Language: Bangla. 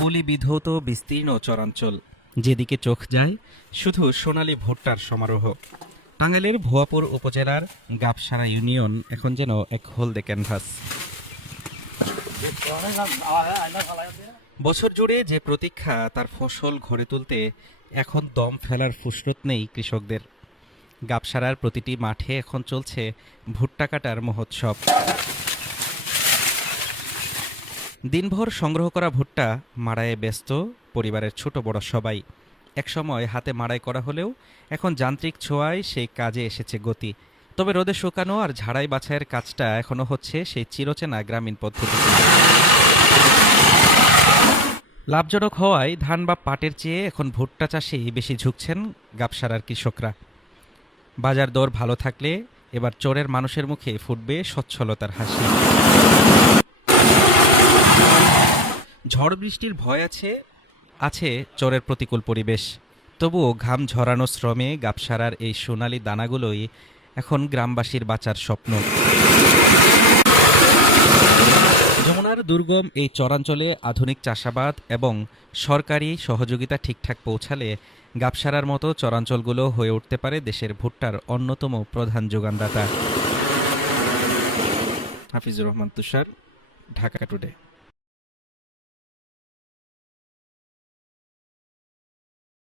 পলিবিধৌত বিস্তীর্ণ চরাঞ্চল, যেদিকে চোখ যায় শুধু সোনালী ভুট্টার সমারোহ। টাঙ্গাইলের ভুয়াপুর উপজেলার গাবসারা ইউনিয়ন এখন যেন এক হলদে ক্যানভাস। বছর জুড়ে যে প্রতীক্ষা তার ফসল ঘরে তুলতে এখন দম ফেলার ফুসরত নেই কৃষকদের। গাবসারার প্রতিটি মাঠে এখন চলছে ভুট্টা কাটার মহোৎসব। দিনভর সংগ্রহ করা ভুট্টা মাড়াইয়ে ব্যস্ত পরিবারের ছোট বড় সবাই। একসময় হাতে মাড়াই করা হলেও এখন যান্ত্রিক ছোঁয়ায় সেই কাজে এসেছে গতি। তবে রোদে শুকানো আর ঝাড়াই বাছাইয়ের কাজটা এখনও হচ্ছে সেই চিরচেনা গ্রামীণ পদ্ধতি। লাভজনক হওয়ায় ধান বা পাটের চেয়ে এখন ভুট্টা চাষেই বেশি ঝুঁকছেন গাবসারার কৃষকরা। বাজার দর ভালো থাকলে এবার চরের মানুষের মুখে ফুটবে সচ্ছলতার হাসি। ঝড় বৃষ্টির ভয় আছে চরের প্রতিকূল পরিবেশ। তবুও ঘাম ঝরানো শ্রমে গাবসারার এই সোনালি দানাগুলোই এখন গ্রামবাসীর বাঁচার স্বপ্ন। যমুনার দুর্গম এই চরাঞ্চলে আধুনিক চাষাবাদ এবং সরকারি সহযোগিতা ঠিকঠাক পৌঁছালে গাবসারার মতো চরাঞ্চলগুলো হয়ে উঠতে পারে দেশের ভুট্টার অন্যতম প্রধান যোগানদাতা। হাফিজুর রহমান তুষার, ঢাকা টুডে।